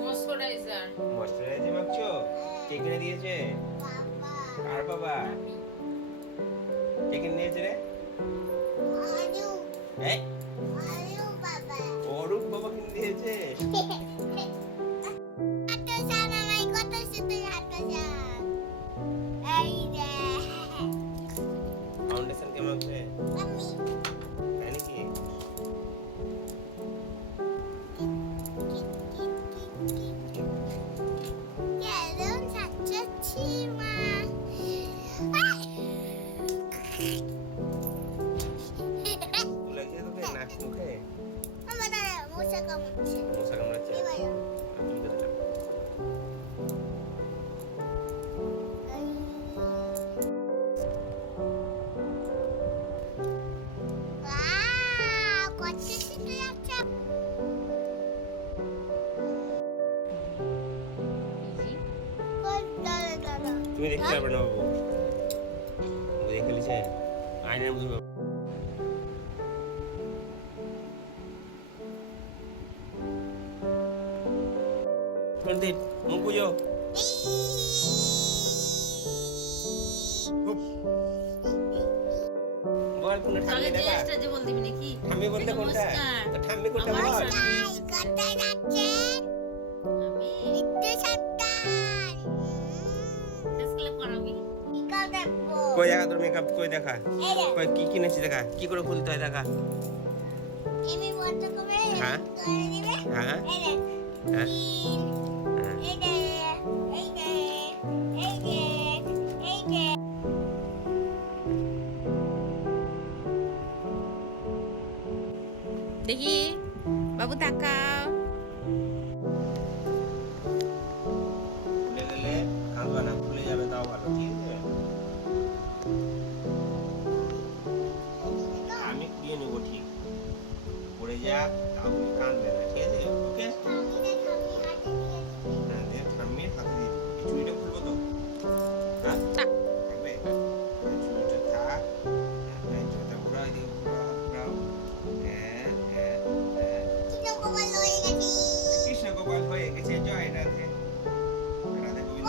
Moisturiser moisturiser মাখছো? কে কিনে দিয়েছে? আর বাবা? কে কিনে দিয়েছে রে? এই, তুমি দেখতে পারবে না বাবু। দেখে লিছে আয়নার মধ্যে বল কোনটা ঠাম্মি দেখা? ঠাম্মি বলতে কোনটা? ঠাম্মি কোনটা বল? কোথায় যাচ্ছেন কই দেখা তোর মেকআপ কই দেখা? কই কি কিনেছি দেখা? কি করে খুলতে হয় দেখা? হ্যাঁ। হ্যাঁ। হ্যাঁ। হ্যাঁ। দেখি। বাবু তাকাও।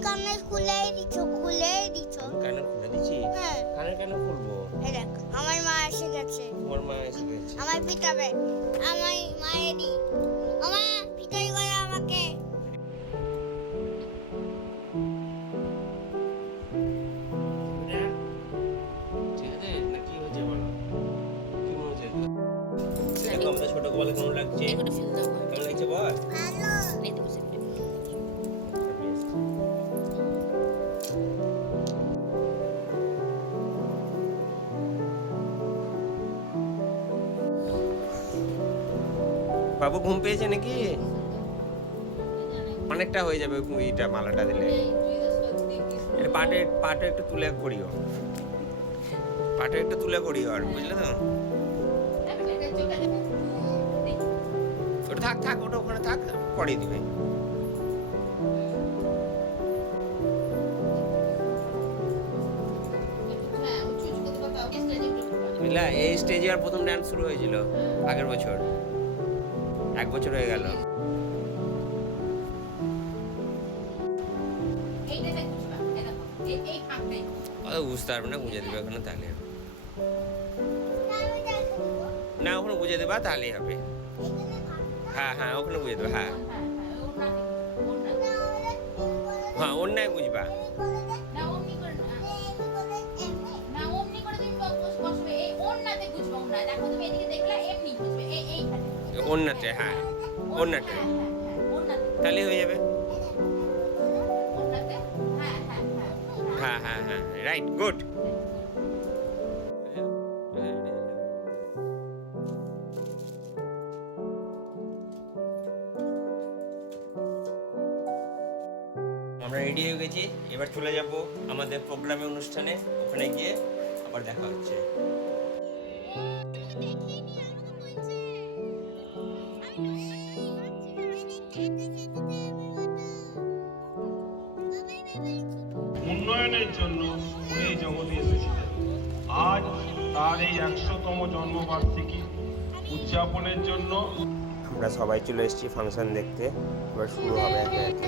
তুমি কানে খুলেই দিচ্ছ খুলেই আমি কানের খুলে দিচ্ছি হ্যাঁ। কানের কেন খুলবো? এই দেখ আমার মা এসে গেছে। তোমার মা এসে গেছে। আমার পিটাবে আমার মায়েরই। আমার পিটাই করে আমাকে। বলো? মনে ছোট গোপাল কেমন লাগছে? কেমন লাগছে বল? ভালো। বাবু ঘুম পেয়েছে নাকি? অনেকটা হয়ে যাবে এটা মালাটা দিলে। পাটে পাটে একটু তুলে করিও পাটে একটু তুলে করিও আর, বুঝলে তো? ওটা থাক থাক, ওটা ওখানে থাক পরে দিবে। বুঝলা এই স্টেজে আর প্রথম ডান্স শুরু হয়েছিল আগের বছর। এক বছর হয়ে গেল। বুঝতে পারবে না বুঝে দেবে ওখানে তাহলে না ওখানে বুঝে দেবা তাহলেই হবে। হ্যাঁ হ্যাঁ ওখানে বুঝে দেবে হ্যাঁ। হ্যাঁ অন্যায় বুঝবা। বলে তুমি বলে ওড়নাতে হ্যাঁ ওড়নাতে তাহলে হয়ে যাবে? হ্যাঁ হ্যাঁ হ্যাঁ, হ্যাঁ রাইট গুড আমরা রেডি হয়ে গেছি। এবার চলে যাব আমাদের প্রোগ্রামে অনুষ্ঠানে। ওখানে গিয়ে আবার দেখা হচ্ছে। উন্নয়নের জন্য এই জগতে এসেছিলেন আজ তার এই একশোতম জন্মবার্ষিকী উদযাপনের জন্য আমরা সবাই চলে এসেছি ফাংশন দেখতে। এবার শুরু হবে একে একে।